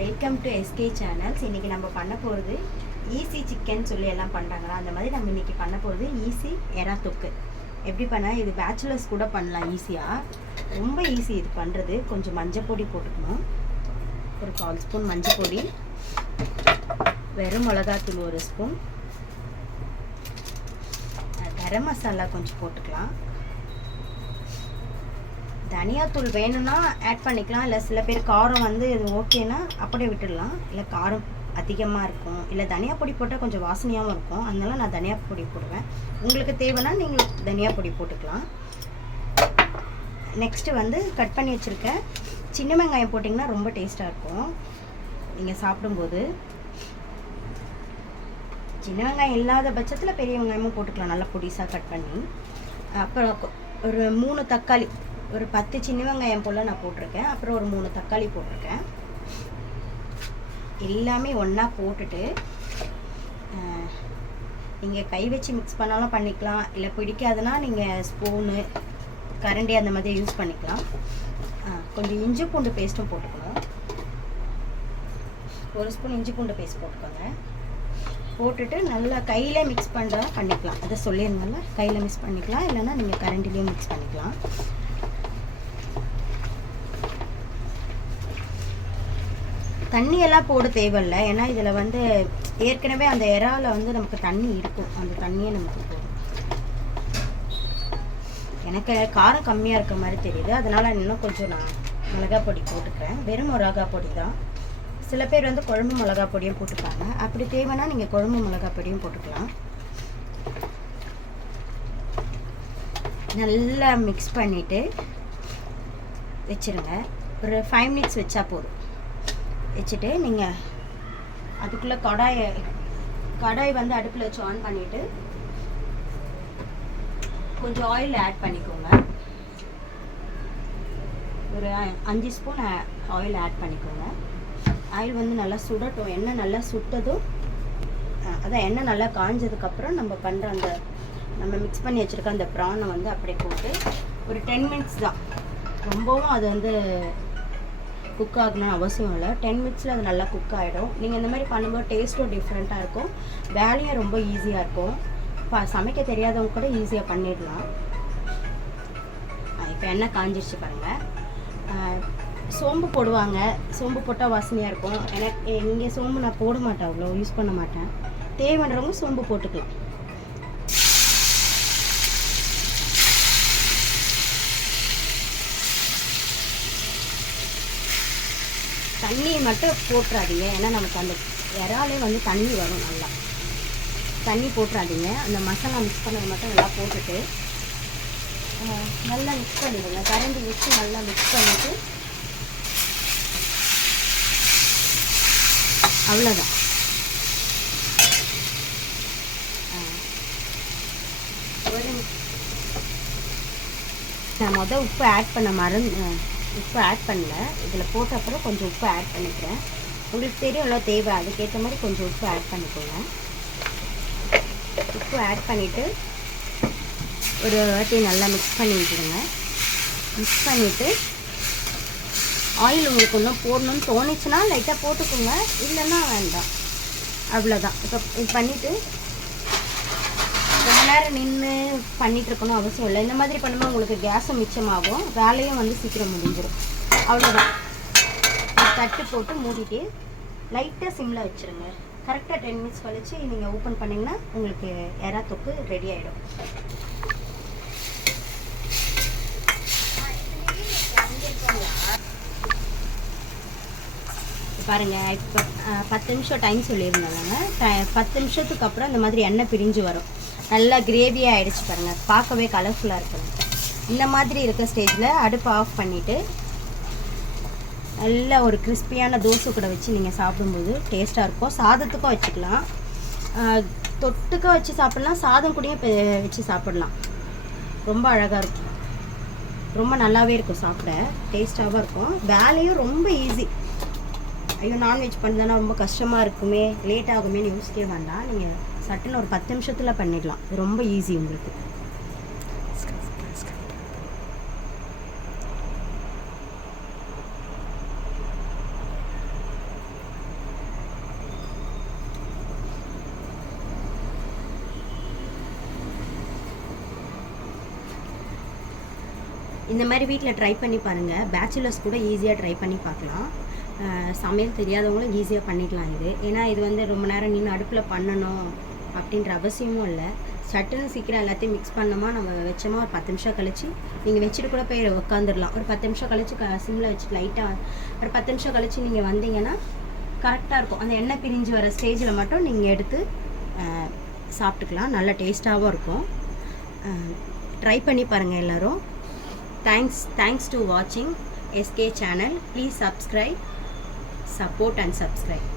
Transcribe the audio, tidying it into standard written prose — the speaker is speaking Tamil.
Welcome to SK channels. இன்றைக்கி நம்ம பண்ண போகிறது ஈஸி சிக்கன் சொல்லி எல்லாம் பண்ணுறாங்களா, அந்த மாதிரி நம்ம இன்றைக்கி பண்ண போகிறது ஈஸி எறா தொக்கு. எப்படி பண்ணால் இது பேச்சுலர்ஸ் கூட பண்ணலாம் ஈஸியாக, ரொம்ப ஈஸி இது பண்ணுறது. கொஞ்சம் மஞ்சள் பொடி போட்டுக்கணும், ஒரு 1/4 ஸ்பூன் மஞ்சள் பொடி, வெறும் மிளகாத்தூள் 1 ஸ்பூன், கரம் மசாலா கொஞ்சம் போட்டுக்கலாம், தனியாத்தூள் வேணும்னா ஆட் பண்ணிக்கலாம். இல்லை சில பேர் காரம் வந்து இது ஓகேனா அப்படியே விட்டுடலாம். இல்லை காரம் அதிகமாக இருக்கும், இல்லை தனியா பொடி போட்டால் கொஞ்சம் வாசனையாகவும் இருக்கும், அதனால நான் தனியா பொடி போடுவேன். உங்களுக்கு தேவைன்னா நீங்கள் தனியா பொடி போட்டுக்கலாம். நெக்ஸ்ட்டு வந்து கட் பண்ணி வச்சுருக்கேன் சின்ன வெங்காயம் போட்டிங்கன்னா ரொம்ப டேஸ்ட்டாக இருக்கும் நீங்கள் சாப்பிடும்போது. சின்ன வெங்காயம் இல்லாத பட்சத்தில் பெரிய வெங்காயமும் போட்டுக்கலாம், நல்லா பொடிசாக கட் பண்ணி. அப்புறம் ஒரு 3 தக்காளி, ஒரு 10 சின்ன வெங்காயம் போல் நான் போட்டிருக்கேன். அப்புறம் ஒரு 3 தக்காளி போட்டிருக்கேன். எல்லாமே ஒன்றா போட்டுட்டு நீங்கள் கை வச்சு மிக்ஸ் பண்ணாலும் பண்ணிக்கலாம், இல்லை பிடிக்காதுன்னா நீங்கள் ஸ்பூனு கரண்டி அந்த மாதிரி யூஸ் பண்ணிக்கலாம். கொஞ்சம் இஞ்சி பூண்டு பேஸ்ட்டும் போட்டுக்கணும், 1 ஸ்பூன் இஞ்சி பூண்டு பேஸ்ட் போட்டுக்கோங்க. போட்டுட்டு நல்லா கையில் மிக்ஸ் பண்ணுறதா பண்ணிக்கலாம், அதை சொல்லியிருந்தால கையில் மிக்ஸ் பண்ணிக்கலாம், இல்லைன்னா நீங்கள் கரண்டிலையும் மிக்ஸ் பண்ணிக்கலாம். தண்ணியெல்லாம் போட தேவையில்லை, ஏன்னா இதில் வந்து ஏற்கனவே அந்த இறால வந்து நமக்கு தண்ணி இருக்கும், அந்த தண்ணியே நமக்கு போடும். எனக்கு காரம் கம்மியாக இருக்க மாதிரி தெரியுது, அதனால் இன்னும் கொஞ்சம் நான் மிளகாய் பொடி போட்டுக்கிறேன். வெறும் மிளகாய் பொடி தான். சில பேர் வந்து குழம்பு மிளகாய் பொடியும் போட்டுப்பாங்க, அப்படி தேவைன்னா நீங்கள் குழம்பு மிளகாய் பொடியும் போட்டுக்கலாம். நல்லா மிக்ஸ் பண்ணிவிட்டு வச்சுருங்க. ஒரு 5 மினிட்ஸ் வச்சா போதும். வச்சுட்டு நீங்கள் அதுக்குள்ளே கடாய் வந்து அடுப்பில் வச்சு ஆன் பண்ணிவிட்டு கொஞ்சம் ஆயில் ஆட் பண்ணிக்கோங்க. ஒரு 5 ஸ்பூன் ஆயில் ஆட் பண்ணிக்கோங்க. ஆயில் வந்து நல்லா சுடட்டும். எண்ணெய் நல்லா சுட்டதும், அதான் எண்ணெய் நல்லா காஞ்சதுக்கப்புறம் நம்ம பண்ணுற அந்த நம்ம மிக்ஸ் பண்ணி வச்சுருக்க அந்த ப்ரானை வந்து அப்படியே போட்டு ஒரு 10 மினிட்ஸ் தான், ரொம்பவும் அது வந்து குக் ஆகணும்னு அவசியம் இல்லை. 10 மினிட்ஸில் அது நல்லா குக் ஆகிடும். நீங்கள் இந்த மாதிரி பண்ணும்போது டேஸ்ட்டும் டிஃப்ரெண்ட்டாக இருக்கும், வேலையும் ரொம்ப ஈஸியாக இருக்கும். சமைக்க தெரியாதவங்க கூட ஈஸியாக பண்ணிடலாம். இப்போ எண்ணெய் காஞ்சிடுச்சு பாருங்கள். சோம்பு போடுவாங்க, சோம்பு போட்டால் வாசனையாக இருக்கும். எனக்கு இங்கே சோம்பு நான் போட மாட்டேன், அவ்வளோ யூஸ் பண்ண மாட்டேன். தேவைன்றவங்க சோம்பு போட்டுக்கலாம். தண்ணியை மட்டும் போட்டுறாதீங்க, ஏன்னா நமக்கு அந்த இறாலே வந்து தண்ணி வரும். நல்லா தண்ணி போட்டுறாதீங்க. அந்த மசாலா மிக்ஸ் பண்ணது மட்டும் நல்லா போட்டுட்டு நல்லா மிக்ஸ் பண்ணிடுங்க. கரண்டி வச்சு நல்லா மிக்ஸ் பண்ணிவிட்டு அவ்வளோதான். நான் உப்பு ஆட் பண்ண உப்பு ஆட் பண்ணல, இதில் போட்ட அப்புறம் கொஞ்சம் உப்பு ஆட் பண்ணிக்கிறேன். உங்களுக்கு தெரியும்ல தேவை, அதுக்கேற்ற மாதிரி கொஞ்சம் உப்பு ஆட் பண்ணிக்கோங்க. உப்பு ஆட் பண்ணிவிட்டு ஒரு வாட்டி நல்லா மிக்ஸ் பண்ணி விட்டுருங்க. மிக்ஸ் பண்ணிவிட்டு ஆயில் உங்களுக்கு இன்னும் போடணும்னு தோணுச்சுன்னா லைட்டாக போட்டுக்கோங்க, இல்லைன்னா வேண்டாம். அவ்வளோதான். இப்போ இது பண்ணிவிட்டு ரொம்ப நேரம் நின்று பண்ணிகிட்டு இருக்கணும் அவசியம் இல்லை. இந்த மாதிரி பண்ணும்போது உங்களுக்கு கேஸும் மிச்சமாகும், வேலையும் வந்து சீக்கிரம் முடிஞ்சிடும். அவ்வளோதான். தட்டு போட்டு மூடிட்டு லைட்டாக சிம்மில் வச்சுருங்க. கரெக்டாக 10 மினிட்ஸ் கழிச்சு நீங்கள் ஓப்பன் பண்ணிங்கன்னா உங்களுக்கு எறா தொக்கு ரெடி ஆகிடும். பாருங்கள், இப்போ 10 நிமிஷம் டைம் சொல்லியிருந்தாங்க. 10 நிமிஷத்துக்கு அப்புறம் இந்த மாதிரி எண்ணெய் பிரிஞ்சு வரும். நல்லா கிரேவியாக ஆகிடுச்சு பாருங்கள், பார்க்கவே கலர்ஃபுல்லாக இருக்குங்க. இந்த மாதிரி இருக்க ஸ்டேஜில் அடுப்பை ஆஃப் பண்ணிவிட்டு நல்ல ஒரு கிறிஸ்பியான தோசை கூட வச்சு நீங்கள் சாப்பிடும்போது டேஸ்ட்டாக இருக்கும். சாதத்துக்கும் வச்சுக்கலாம், தொட்டுக்க வச்சு சாப்பிட்லாம், சாதம் கூடயும் வச்சு சாப்பிட்லாம். ரொம்ப அழகாக இருக்கும், ரொம்ப நல்லாவே இருக்கும், சாப்பிட டேஸ்ட்டாகவும் இருக்கும். வேலையும் ரொம்ப ஈஸி. ஐயோ நான்வெஜ் பண்ணுறதுனா ரொம்ப கஷ்டமாக இருக்குமே, லேட் ஆகுமேன்னு யோசிக்கவே வேண்டாம். நீங்கள் சட்டுன்னு ஒரு 10 நிமிஷத்தில் பண்ணிடலாம். ரொம்ப ஈஸி உங்களுக்கு. இந்த மாதிரி வீட்டில் ட்ரை பண்ணி பாருங்கள். பேச்சுலர்ஸ் கூட ஈஸியாக ட்ரை பண்ணி பார்க்கலாம். சமையல் தெரியாதவங்களும் ஈஸியாக பண்ணிக்கலாம் இது. ஏன்னா இது வந்து ரொம்ப நேரம் நின்று அடுப்பில் பண்ணணும் அப்படின்ற அவசியமும் இல்லை. சட்டுன்னு சீக்கிரம் எல்லாத்தையும் மிக்ஸ் பண்ணோமா நம்ம வச்சோமா ஒரு 10 நிமிஷம் கழிச்சு நீங்கள் வச்சுட்டு கூட போய் உட்காந்துடலாம். ஒரு 10 நிமிஷம் கழிச்சு சிம்மில் வச்சுட்டு லைட்டாக ஒரு 10 நிமிஷம் கழிச்சு நீங்கள் வந்தீங்கன்னா கரெக்டாக இருக்கும். அந்த எண்ணெய் பிரிஞ்சு வர ஸ்டேஜில் மட்டும் நீங்கள் எடுத்து சாப்பிட்டுக்கலாம். நல்ல டேஸ்ட்டாகவும் இருக்கும். ட்ரை பண்ணி பாருங்கள் எல்லோரும். தேங்க்ஸ் டு வாட்சிங் SK channel. Please subscribe, support and subscribe.